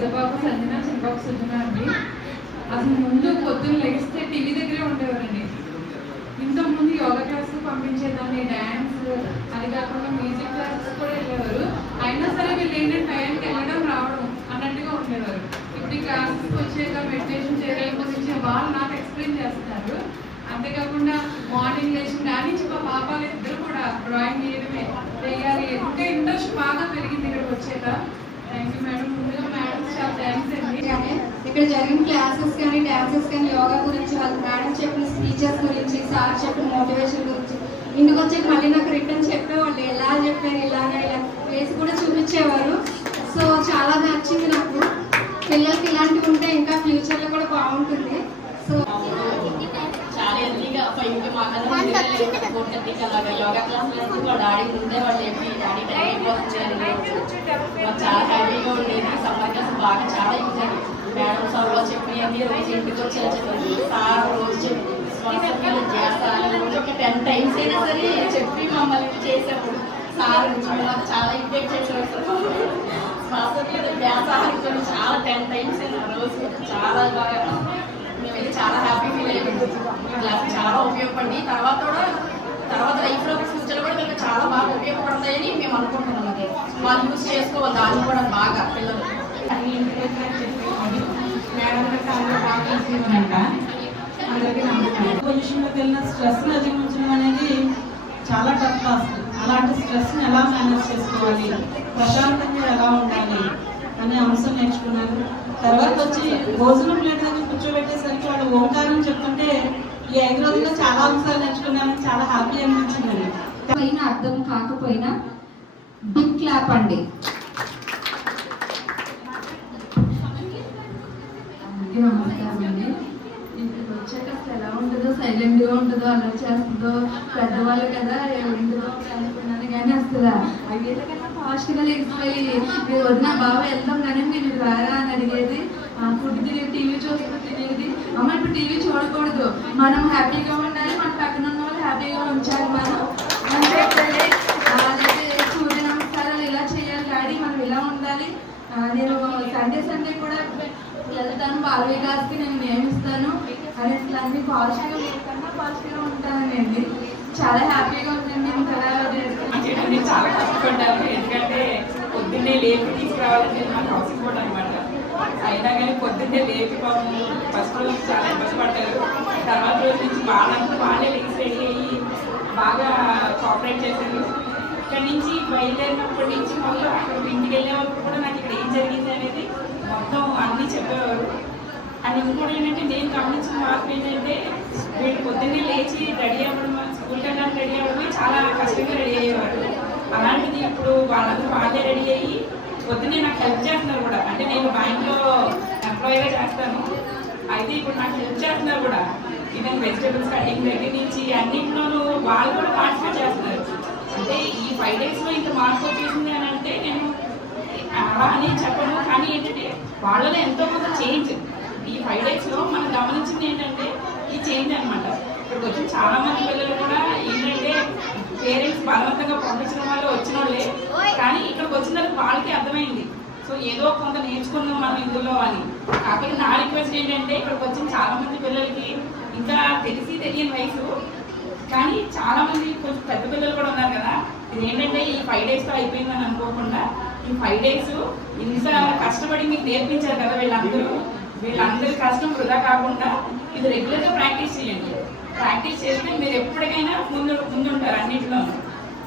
పెద్ద పాప సంజన, చిన్న పాప సుజన అండి. అసలు ముందు పొద్దున్న లెగిస్తే టీవీ దగ్గరే ఉండేవారండి. ఇంతకుముందు యోగా క్లాస్కి పంపించేదాన్ని, డ్యాన్స్, అది కాకుండా మ్యూజిక్ క్లాసెస్ కూడా వెళ్ళేవారు. అయినా సరే వీళ్ళు ఏంటంటే టైంకి వెళ్ళడం రావడం అన్నట్టుగా ఉండేవారు. ఇప్పుడు ఈ క్లాసెస్కి వచ్చాక మెడిటేషన్ చేయడం గురించి వాళ్ళు నాకు ఎక్స్ప్లెయిన్ చేస్తారు. అంతేకాకుండా మార్నింగ్ లేచిన దాని నుంచి మా పాపాలు ఇద్దరు కూడా డ్రాయింగ్ వేయాలి, ఇంకా ఇంట్రెస్ట్ బాగా పెరిగింది ఇక్కడికి వచ్చాక. Thank you madam. ముందుగా మేడం చాలా థ్యాంక్స్ అండి. ఇక్కడ జరిగిన క్లాసెస్ కానీ డాన్సెస్ కానీ యోగా గురించి, వాళ్ళు మేడం చెప్పిన స్పీచెస్ గురించి, సార్ చెప్పిన మోటివేషన్ గురించి, ఇంటికి వచ్చాక మళ్ళీ నాకు రిటర్న్ చెప్పేవాళ్ళు ఎలా చెప్పారు, ఇలాగా ఇలా వేసి కూడా చూపించేవారు. సో చాలా నచ్చింది నాకు. పిల్లలకి ఇలాంటివి ఉంటే ఇంకా ఫ్యూచర్లో కూడా బాగుంటుంది. సో యోగా క్లాసులు వాళ్ళ డాడీ ఉంటే వాళ్ళు చెప్పి డాడీ టైం చాలా హ్యాపీగా ఉండేది. సమ్మర్ క్లాస్ బాగా చాలా యూజ్ అయ్యింది. మేడం సార్ వాళ్ళు చెప్పి అన్ని రోజు ఇంటికి వచ్చి చెప్పండి, సార్ రోజు చెప్పి చేస్తాను ఒక 10 times అయినా సరే చెప్పి మమ్మల్ని చేసేప్పుడు సార్ మాకు చాలా ఇంపాక్ట్ చేసేవారు. డ్యాన్స్ ఆడుకొని చాలా 10 times అయినా రోజు చాలా బాగా మేమైతే చాలా హ్యాపీ ఫీల్ అయ్యింది. క్లాస్ చాలా ఉపయోగపడి తర్వాత లైఫ్లో ఫ్యూచర్లో కూడా మీకు చాలా బాగా ఉపయోగపడతాయని మేము అనుకుంటున్నాం. అది వాళ్ళు యూజ్ చేసుకోవాలి దాన్ని కూడా బాగా పిల్లలు. పొజిషన్లోకి వెళ్ళిన స్ట్రెస్ని అధిగమించడం అనేది చాలా టఫ్ టాస్క్. అలాంటి స్ట్రెస్ని ఎలా మేనేజ్ చేసుకోవాలి, ప్రశాంతంగా ఎలా ఉండాలి అనే అంశం నేర్చుకున్నారు. తర్వాత వచ్చి భోజనం ప్లేట్ దగ్గర కూర్చోబెట్టేసరికి వాళ్ళు ఓంకారం చెప్తుంటే ఈ 5 రోజుల్లో చాలా అంశాలు నేర్చుకున్నామని చాలా హ్యాపీ అనిపించిందండి. పైన అర్థం కాకపోయినా బిగ్ క్లాప్ అండి. నమస్కారం అండి. ఇంటికి వచ్చాక అసలు ఎలా ఉంటుందో, సైలెంట్గా ఉంటుందో, అలా చేస్తుందో, పెద్దవాళ్ళు కదా ఉంటుందో అనుకున్నాను. కానీ అసలు అయ్యేకన్నా ఫాస్ట్గా లేచిపోయి మీరు వదిన బాగా వెళ్తాం కానీ మీరు రారా అని అడిగేది. ఫుడ్ తినేది, టీవీ చూస్తూ తినేది. అమ్మ ఇప్పుడు టీవీ చూడకూడదు, మనం హ్యాపీగా ఉండాలి, మన పక్కన ఉన్న వాళ్ళు హ్యాపీగా ఉంచాలి, మనం అంటే సూర్య నమస్కారాలు ఇలా చేయాలి డాడీ, మనం ఇలా ఉండాలి. నేను సండే కూడా వెళ్తాను, బాల వికాస్కి నేను నియమిస్తాను అని అసలు అన్ని పాజిటివ్గా లేకన్నా పాజిటివ్గా ఉంటానండి. చాలా హ్యాపీగా ఉందండి. నేను చాలా కష్టపడ్డాను, ఎందుకంటే పొద్దున్నే లేపి తీసుకురావాలంటే నాకు అవసరం కూడా అనమాట. అయినా కానీ పొద్దున్నే లేపి ఫస్ట్ రోజు చాలా ఇబ్బంది పడ్డారు. తర్వాత రోజు నుంచి బాగానే లేచి రెడీ అయ్యి బాగా కోఆపరేట్ చేశారు. ఇక్కడి నుంచి బయలుదేరినప్పటి నుంచి మళ్ళీ అక్కడ ఇంటికి వెళ్ళే వరకు కూడా నాకు ఇక్కడ ఏం జరిగింది అనేది మొత్తం అన్నీ చెప్పేవారు. అని ఇంకోటి ఏంటంటే నేను గమనించిన మార్పు ఏంటంటే వీళ్ళు పొద్దున్నే లేచి రెడీ అవ్వడం, స్కూల్కి వెళ్ళడానికి రెడీ అవ్వడమే చాలా కష్టంగా రెడీ అయ్యేవారు. అలాంటిది ఇప్పుడు వాళ్ళందరూ వాళ్ళే రెడీ అయ్యి పొద్దున్నే నాకు హెల్ప్ చేస్తున్నారు కూడా. అంటే నేను బ్యాంక్లో ఎంప్లాయీగా చేస్తాను, అయితే ఇప్పుడు నాకు హెల్ప్ చేస్తున్నారు కూడా. ఈవెన్ వెజిటేబుల్స్ కటింగ్ దగ్గర నుంచి అన్నింటిలోనూ వాళ్ళు కూడా పార్టిసిపేట్ చేస్తున్నారు. అంటే ఈ 5 daysలో ఇంత మార్పు వచ్చేసింది అని అంటే నేను అలా అని చెప్పను. కానీ ఏంటంటే వాళ్ళలో ఎంతో కొంత చేంజ్ ఈ 5 daysలో మనం గమనించింది ఏంటంటే ఈ చేంజ్ అనమాట. ఇక్కడికి వచ్చిన చాలామంది పిల్లలు కూడా ఏంటంటే పేరెంట్స్ బలవంతంగా పంపించడం వల్ల వచ్చిన వాళ్ళే, కానీ ఇక్కడికి వచ్చిన వాళ్ళకి అర్థమైంది. సో ఏదో కొంత నేర్చుకున్నాం మనం ఇందులో అని. కాకపోతే నా రిక్వెస్ట్ ఏంటంటే ఇక్కడికి వచ్చిన చాలామంది పిల్లలకి ఇంకా తెలియని వయసు, కానీ చాలామంది కొంచెం పెద్ద పిల్లలు కూడా ఉన్నారు కదా. ఇది ఏంటంటే ఈ 5 daysతో అయిపోయిందని అనుకోకుండా ఈ 5 days ఇంత కష్టపడి మీకు నేర్పించారు కదా వీళ్ళందరి కష్టం వృధా కాకుండా ఇది రెగ్యులర్గా ప్రాక్టీస్ చేయండి. ప్రాక్టీస్ చేస్తే మీరు ఎప్పటికైనా ముందుంటారు అన్నింటిలో.